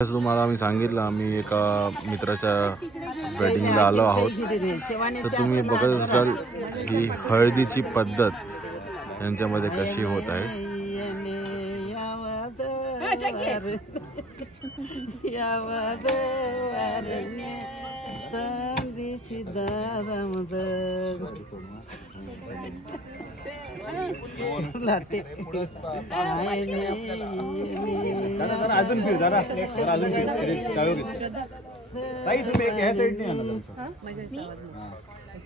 तुम्हाला आम्ही सांगितलं आम्ही एका मित्राच्या वेडिंगला आलो आहोत, तर तुम्ही बघत असाल की हळदीची पद्धत यांच्यामध्ये कशी होत आहे। अजून फिर जरा अजून ताई तुम्ही एक ह्या साईडने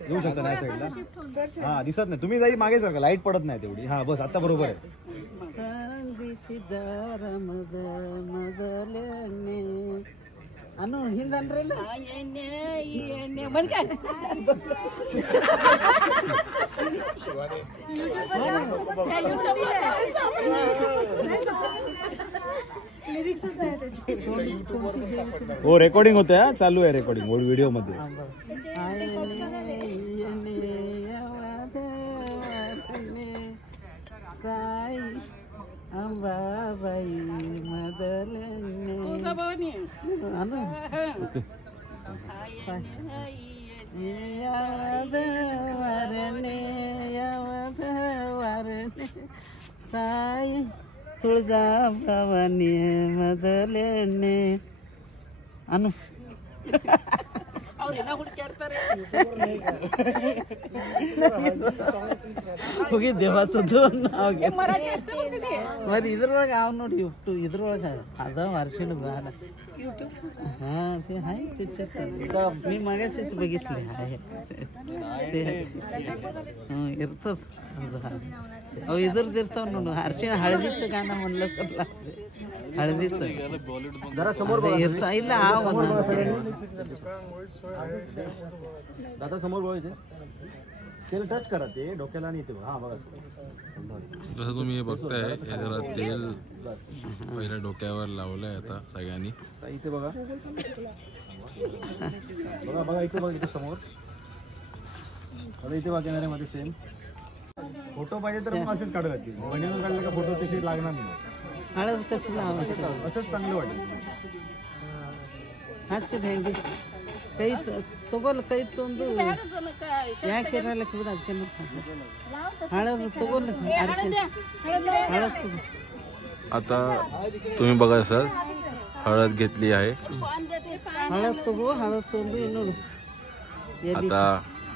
येऊ शकता नाही साईडला। हा दिसत नाही तुम्ही जाई मागे सर लाईट पडत नाही तेवढी। हा बस आता बरोबर आहे। अनु हिंदनरेला मन काय हो रेकॉर्डिंग होते हा चालू आहे रेकॉर्डिंग ओल्ड व्हिडिओ मध्ये। अंबाबाई मदलने यावद वारणे यावद वारणे ताई तुळजाभवानी मदलने अनु ಹೋಗಿ ದೇವಸದ್ದು ನಾವು మరి ಇದ್ರೊಳಗೆ ಅವ್ ನೋಡಿ ಇಷ್ಟು ಇದ್ರೊಳಗೆ ಅದ ವರ್ಷದ ಬಾಳ हा ते हाय त्याच्यात मी मागाशीच बघितले आहे इरतात अहो इर्ताव ನೋಡು ಅರ್ಶಿನ हळदीचं गाणं म्हणलं तर हळदीचं जरा समोर इरता ಇಲ್ಲ दादा समोर बघायचे तेल टच करा ते डोक्याला आणि ते हा बघा जसं तुम्ही हे बघताय हे जरा तेल पहिल्या डोक्यावर लावलंय आता सगळ्यांनी। इथे बघा बघा बघा इथे बघा इथे समोर आता इथे बघा कॅमेऱ्यामध्ये सेम फोटो पाहिजे तर मग असेच काढू लागतील बनवून काढलं का फोटो तसे लागणार नाही। हळद कसं लावायचं असंच चांगलं वाटेल। हातचे भेंडी ಕೈ ತಗೋಲ್ಲ ಕೈ ತಂದು ಯಾಕೆ ಇರಲ್ಲ ಕೂಡ ಅದಕ್ಕೆ ಹಳದು ತಗೋಲ್ಲ हळद आता तुम्ही बघा सर हळद घेतली आहे। हळद तगो हळद ತಂದು ನೋಡು आता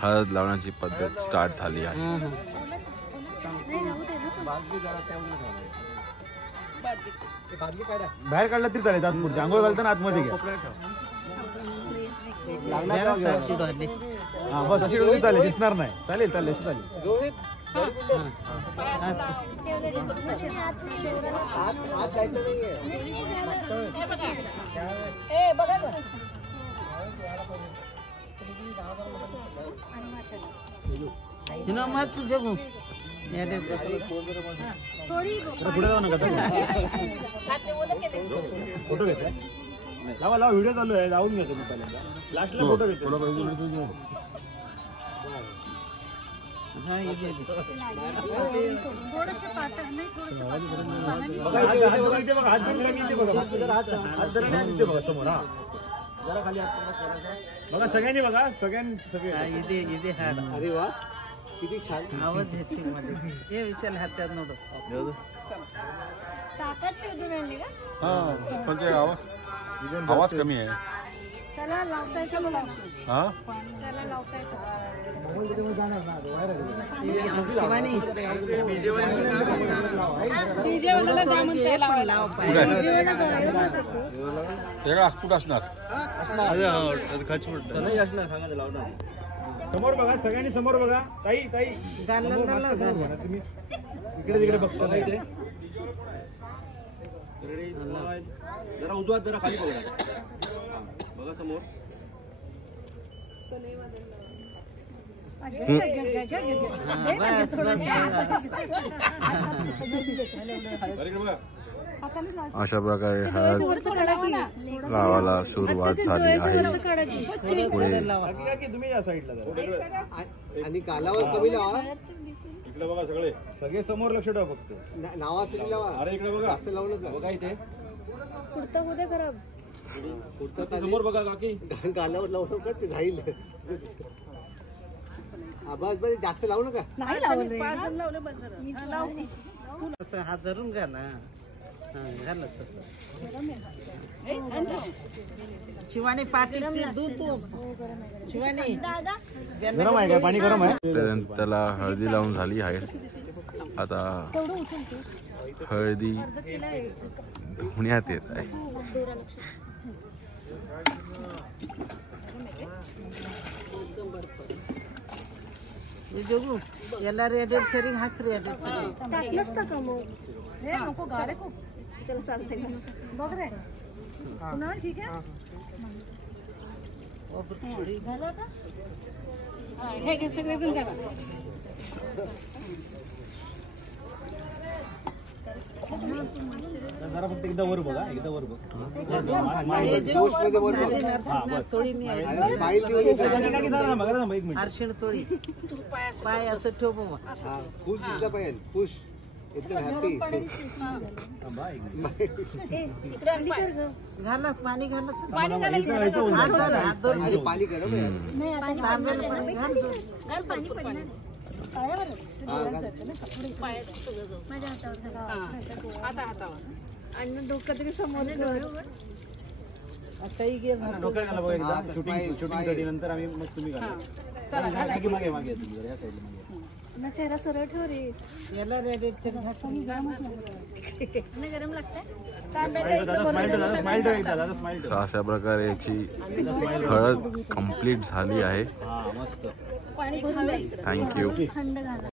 हळद लावण्याची पद्धत स्टार्ट झाली आहे। बाहेर काढला तरी चालेल पुढच्या आंघोळ घालताना आतमध्ये घ्या। हा बस अशी डोळी चालेल दिसणार नाही चालेल चालेल चालेल। मच जगू पुढे जाऊ नका फोटो घेताय लावा लावा व्हिडिओ चालू आहे जाऊन घ्या तुम्ही पहिल्यांदा लास्टला फोटो घेतो हाँ ये दे थोड़ा सा पातळ नाही थोडं बघा इथे बघा हात धरून नीचे बघा हात धरून नीचे बघा समोर हा जरा खाली हात करायचा बघा सगळ्यांनी बघा सगळ्यांनी सगळे ये दे हाड अरे वा किती छान आवाज येते मध्ये हे विचार हातात नोड ताकद शोधून आणली का हां पण ते आवाज कमी आहे त्याला लावता येतं मला हां त्याला लावता येतं शिवानी डीजे वाला जामून ते लावायला वेगळा कुठं असणार नाही असणार सांगा ते लावणार समोर बघा सगळ्यांनी समोर बघा ताई ताई तुम्ही इकडे तिकडे बघता ताई ते जरा उजवात जरा खाली बघा बघा समोर अशा प्रकारे हळद लावायला सुरुवात झाली आहे। तुम्ही या साईडला आणि कालावर कमी लावा इकडे बघा सगळे सगळे समोर लक्ष ठेवा फक्त नावासाठी लावा अरे इकडे बघा असं लावलं बघा इथे कुर्ता होते खराब पुढचा समोर बघा काकी. गालावर लावू नका ते राहील. बस बस जास्त लावू नका. नाही लावलं असं हात धरून घ्या ना. हा घालत तसं. शिवानी पाटील दूध तू शिवानी गरम आहे का पाणी? गरम आहे. त्याला हळदी लावून झाली आहे. आता हळदी धुण्यात येत आहे. जोगू ಎಲ್ಲ ರೆಡಿ ಸರಿ ಹಾಕ್ರಿ ಅದು टाकलंच का मग हे नको गारे खूप त्याला चालते बघ रे पुन्हा ठीक आहे झालं का हे घे सगळेजण करा जरा फक्त एकदा वर बघा. एकदा वर बघ. जोशमध्ये वर बघ. तोळीने स्माईल देऊन ये. काकी जरा बघा ना, एक मिनिट. अर्शिण तोळी पाय असं ठेव मग हा, खुश दिसला पाहिजे. खुश एकदम हॅपी. घालत पाणी घालत पाणी हात धर, हात धरून आणि पाणी गरम आहे. तांब्याला पाणी घाल जो. घाल पाणी पडणार पायावर माझ्या हातावर आणि डोकं तरी समोर असंही घे ना. डोक्याला घाला बघा एकदा. शूटिंग साठी नंतर आम्ही मग तुम्ही घाला. काकी मागे मागे या तुम्ही जरा, या साईडला मागे. ना चेहरा सरळ ठेव रे याला रेडी सरी गरम लागतंय दादा स्माईल ठेव, दादा स्माईल ठेव एकदा. दादा स्माईल ठेव. तर अशा प्रकारे याची हळद कंप्लीट झाली आहे. हा मस्त. पाणी भरून थँक्यू. थंड झालं